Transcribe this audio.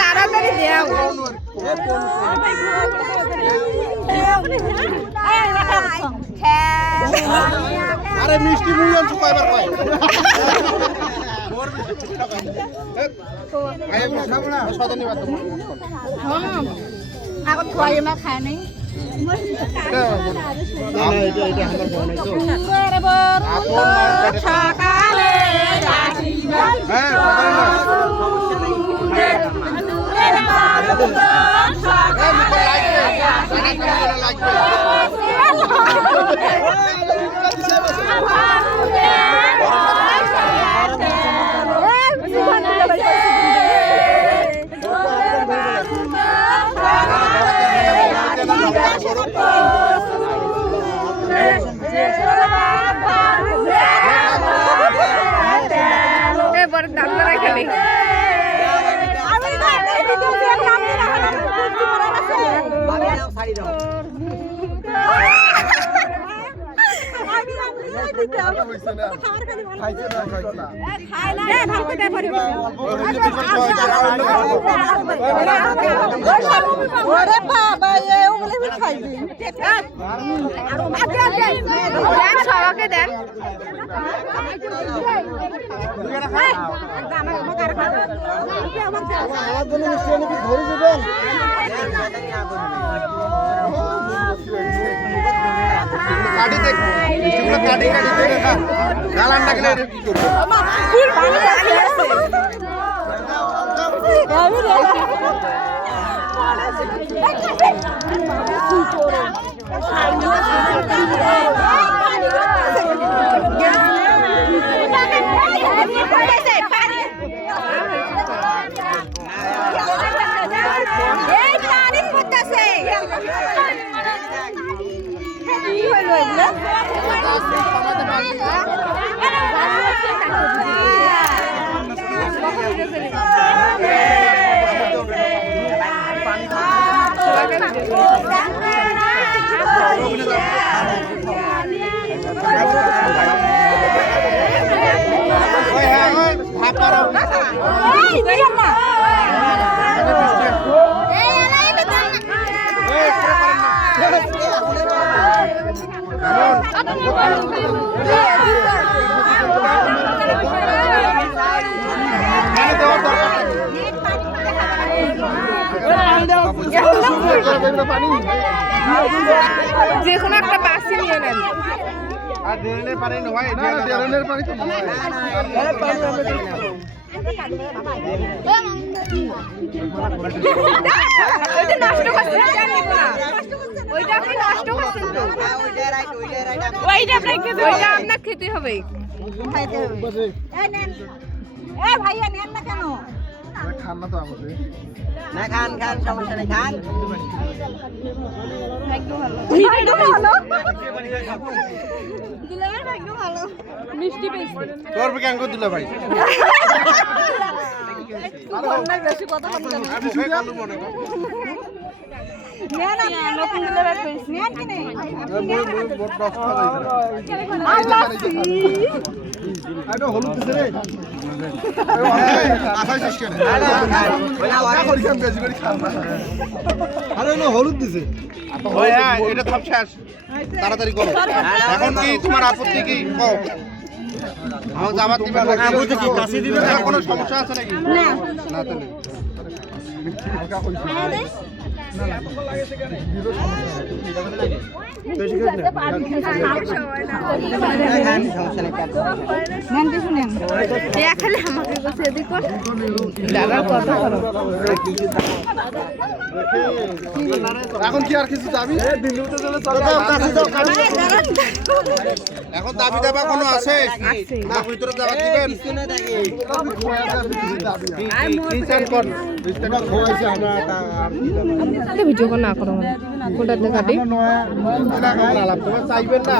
তাড়াতাড়ি দেও আরে মিষ্টি মুড়ি অংশ কয়বার পাই আগত খোয়াই না খায় নাই সকালে সবাইকে দেন কাটি দেখ মিষ্টিগুলো কাটি কাটি দেখে খা গালান না গেলে কি করব যে কোনো একটা বাসে নিয়ে নেন আর ড্রেনের পানি নয় না ড্রেনের পানি তো নয় ওইটা নষ্ট করছেন জানেন না ওইটা আপনি নষ্ট করছেন তো ওইটা আপনার খেতে হবে খাইতে হবে এই নেন এই ভাইয়া নেন না কেন খান না তো আমাদের না খান খান সমস্যা নেই খান ভাগ্য ভালো দিলামের ভাগ্য ভালো মিষ্টি পেয়েছে তোর কেন করে দিল ভাই বেশি কথা বলতে না মুখে কালু মনে কর নেন আপনি নতুন দিলামের পেয়েছে নেন কি নেই বহুত কষ্ট হইছে আল্লাহ আরে হলুদ দিছে রে আসাইছিস কেন আরে না হলুদ দিছে ভাইয়া এটা সব শেষ তাড়াতাড়ি করো এখন কি তোমার আপত্তি কি কও আমার জামাত দিবেন না বুঝে কি কাশি দিবেন না কোনো সমস্যা আছে নাকি না না তাহলে এখন কি আর কিছু যাবি দিল্লিতে চলে এখন দাবি দাবা কোনো আছে আছে। না ভিতরে যাওয়া দিবেন শুনে দেখি ভিডিও কল না করো কোনটা দেখাবি চাইবেন না